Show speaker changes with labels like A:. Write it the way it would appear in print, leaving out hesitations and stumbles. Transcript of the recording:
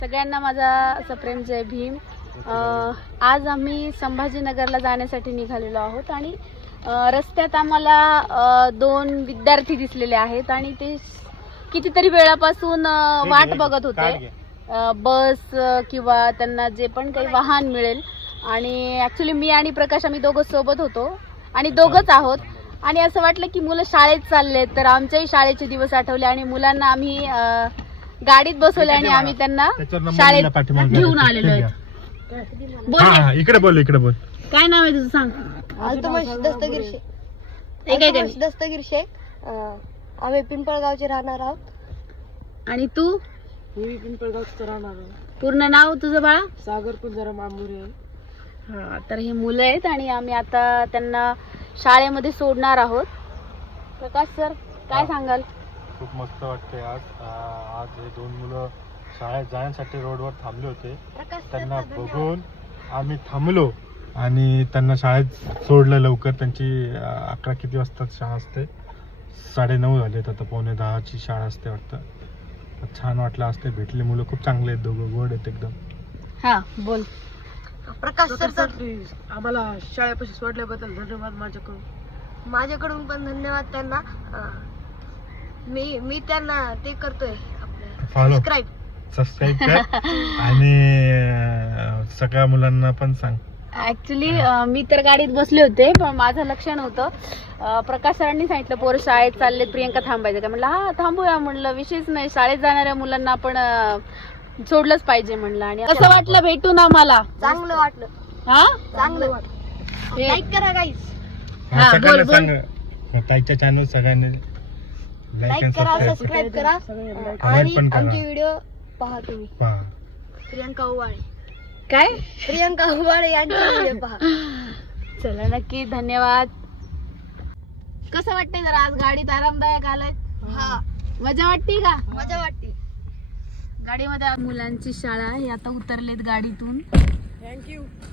A: सगळ्यांना माझा असं प्रेम जय भीम। आज आम्ही संभाजीनगरला जाण्यासाठी निघालेलो आहोत आणि रस्त्यात आम्हाला दोन विद्यार्थी दिसलेले आहेत आणि ते कितीतरी वेळापासून वाट बघत होते बस किंवा त्यांना जे पण काही वाहन मिळेल। आणि ॲक्च्युली मी आणि प्रकाश आम्ही दोघं सोबत होतो आणि दोघंच आहोत आणि असं वाटलं की मुलं शाळेत चाललेत, तर आमच्याही शाळेचे दिवस आठवले आणि मुलांना आम्ही गाडीत बसवले आणि आम्ही त्यांना शाळेत घेऊन आलेलो आहेत।
B: इकडे बोल
A: काय नाव आहे तुझं सांग?
C: अल्तमश दस्तगीर शेख। आम्ही पिंपळगावचे राहणार आहोत।
A: आणि तू?
C: मी पिंपळगावचं राहणार आहोत।
A: पूर्ण नाव तुझं बाळा?
C: सागर कुंजारा मामुरे।
A: हा, तर हे मुलं आहेत आणि आम्ही आता त्यांना शाळेमध्ये सोडणार आहोत। प्रकाश सर काय सांगाल?
B: खूप मस्त वाटते। आज हे दोन मुलं शाळेत जाण्यासाठी रोडवर थांबले होते, त्यांना बघून आम्ही थांबलो आणि त्यांना शाळेत सोडलं लवकर। त्यांची 11 किती वाजता शाळा असते? 9:30 झालेत, आता 9:45ची शाळा असते वाटतं। छान वाटलं असते, भेटले मुलं खूप चांगले आहेत, दोघं गोड आहेत एकदम।
A: हा बोल
C: प्रकाश सर, आम्हाला शाळेपाशी सोडल्याबद्दल धन्यवाद माझ्याकडून पण धन्यवाद त्यांना। मी त्यांना ते करतोय
B: फॉलो
C: सबस्क्राईब
B: कर आणि सगळ्या मुलांना पण सांग।
A: ऍक्च्युली मी तर गाडीत बसले होते पण माझं लक्ष नव्हतं। प्रकाश सरांनी सांगितलं पोरं शाळेत चालले, प्रियंका थांबायचं का? म्हणलं हा थांबूया, म्हणलं विशेष नाही, शाळेत जाणाऱ्या मुलांना आपण सोडलंच पाहिजे म्हणलं। आणि असं वाटलं भेटून आम्हाला
C: चांगलं वाटलं।
A: हा
C: चांगलं वाटलं। लाईक करा गाईस।
A: हा, बोल बोल।
B: ताईच्या चॅनल सगळ्यांनी
C: लाईक करा, सबस्क्राईब करा आणि आमचे व्हिडिओ पहा तुम्ही। प्रियंका उवाळे यांचे व्हिडिओ पहा।
A: चला नक्की, धन्यवाद। कसं वाटतंय जरा आज गाडीत आरामदायक आलाय?
C: हा,
A: मजा वाटते का?
C: मजा वाटते।
A: गाडीमध्ये मुलांची शाळा आहे, आता उतरलेत गाडीतून।
C: थँक्यू।